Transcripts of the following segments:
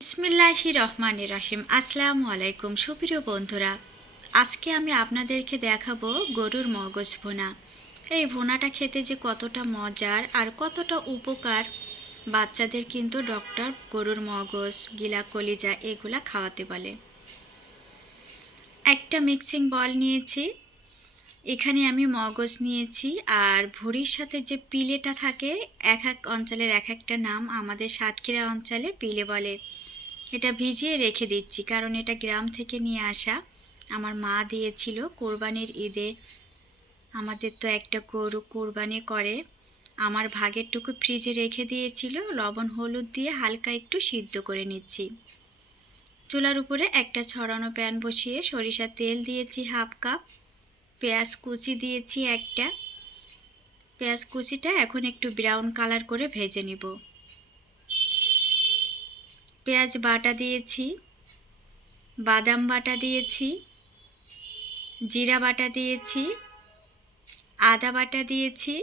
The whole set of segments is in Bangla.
বিসমিল্লাহি রহমান রহিম। আসসালামু আলাইকুম সুপ্রিয় বন্ধুরা। আজকে আমি আপনাদেরকে দেখাবো গরুর মগজ ভুনা। এই ভুনাটা খেতে যে কতটা মজার আর কতটা উপকার, বাচ্চাদের কিন্তু ডক্টর গরুর মগজ, গিলা কলিজা এগুলা খাওয়াতে বলে। একটা মিক্সিং বল নিয়েছি। এখানে আমি মগজ নিয়েছি আর ভুঁড়ির সাথে যে পিলেটা থাকে, এক এক অঞ্চলের এক একটা নাম আমাদের সাতক্ষীরা অঞ্চলে পিলে বলে। এটা ভিজিয়ে রেখে দিচ্ছি, কারণ এটা গ্রাম থেকে নিয়ে আসা। আমার মা দিয়েছিল কোরবানির ঈদে। আমাদের তো একটা গরু কোরবানি করে। আমার ভাগেরটুকু ফ্রিজে রেখে দিয়েছিল, লবণ, হলুদ দিয়ে হালকা একটু সিদ্ধ করে নিচ্ছি। চুলার উপরে একটা ছড়ানো প্যান বসিয়ে সরিষার তেল দিয়েছি হাফ কাপ। পেঁয়াজ কুচি দিয়েছি একটা। পেঁয়াজ কুচিটা এখন একটু ব্রাউন কালার করে ভেজে নিব। পেঁয়াজ বাটা দিয়েছি, বাদাম বাটা দিয়েছি, জিরা বাটা দিয়েছি, আদা বাটা দিয়েছি,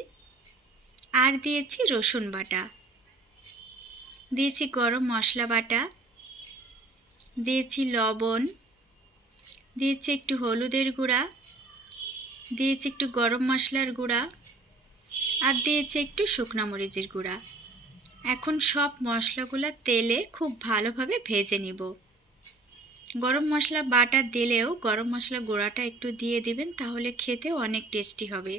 আর দিয়েছি রসুন বাটা। দিয়েছি গরম মশলা বাটা, দিয়েছি লবণ, দিয়েছি একটু হলুদের গুঁড়া দিয়েছি একটু গরম মশলার গুঁড়া আর দিয়েছি একটু শুকনা মরিচের গুঁড়া। এখন সব মশলাগুলো তেলে খুব ভালোভাবে ভেজে নিব। গরম মশলা বাটা দিলেও গরম মশলা গুঁড়াটা একটু দিয়ে দিবেন তাহলে খেতে অনেক টেস্টি হবে।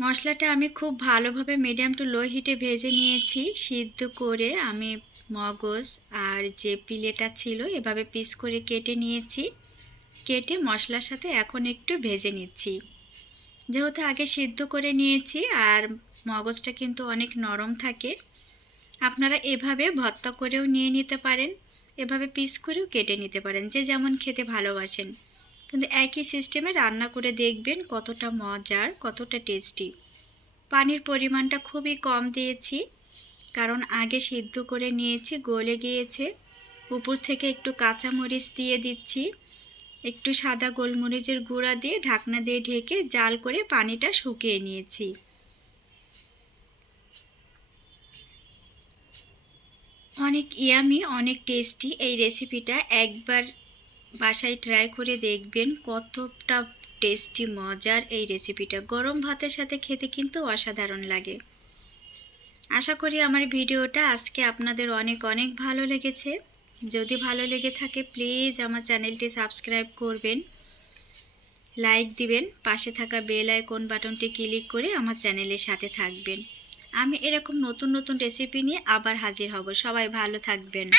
মশলাটা আমি খুব ভালোভাবে মিডিয়াম টু লো হিটে ভেজে নিয়েছি। সিদ্ধ করে আমি মগজ আর যে পিলেটা ছিল এভাবে পিস করে কেটে নিয়েছি। কেটে মশলার সাথে এখন একটু ভেজে নিচ্ছি। যেহেতু আগে সিদ্ধ করে নিয়েছি আর মগজটা কিন্তু অনেক নরম থাকে, আপনারা এভাবে ভর্তা করেও নিয়ে নিতে পারেন, এভাবে পিস করেও কেটে নিতে পারেন, যে যেমন খেতে ভালোবাসেন। কিন্তু একই সিস্টেমে রান্না করে দেখবেন কতটা মজার, কতটা টেস্টি। পানির পরিমাণটা খুবই কম দিয়েছি, কারণ আগে সিদ্ধ করে নিয়েছি, গলে গিয়েছে। উপর থেকে একটু কাঁচামরিচ দিয়ে দিচ্ছি। একটু সাদা গোলমরিচের গুঁড়া দিয়ে ঢাকনা দিয়ে ঢেকে জাল করে পানিটা শুকিয়ে নিয়েছি। অনেক ইয়ামি, অনেক টেস্টি এই রেসিপিটা একবার বাসায় ট্রাই করে দেখবেন, কতটা টেস্টি, মজার এই রেসিপিটা। গরম ভাতের সাথে খেতে কিন্তু অসাধারণ লাগে। আশা করি আমার ভিডিওটা আজকে আপনাদের অনেক অনেক ভালো লেগেছে। যদি ভালো লেগে থাকে প্লিজ আমার চ্যানেলটি সাবস্ক্রাইব করবেন লাইক দিবেন, পাশে থাকা বেল আইকন বাটনটি ক্লিক করে আমার চ্যানেলের সাথে থাকবেন। আমি এরকম নতুন নতুন রেসিপি নিয়ে আবার হাজির হব। সবাই ভালো থাকবেন।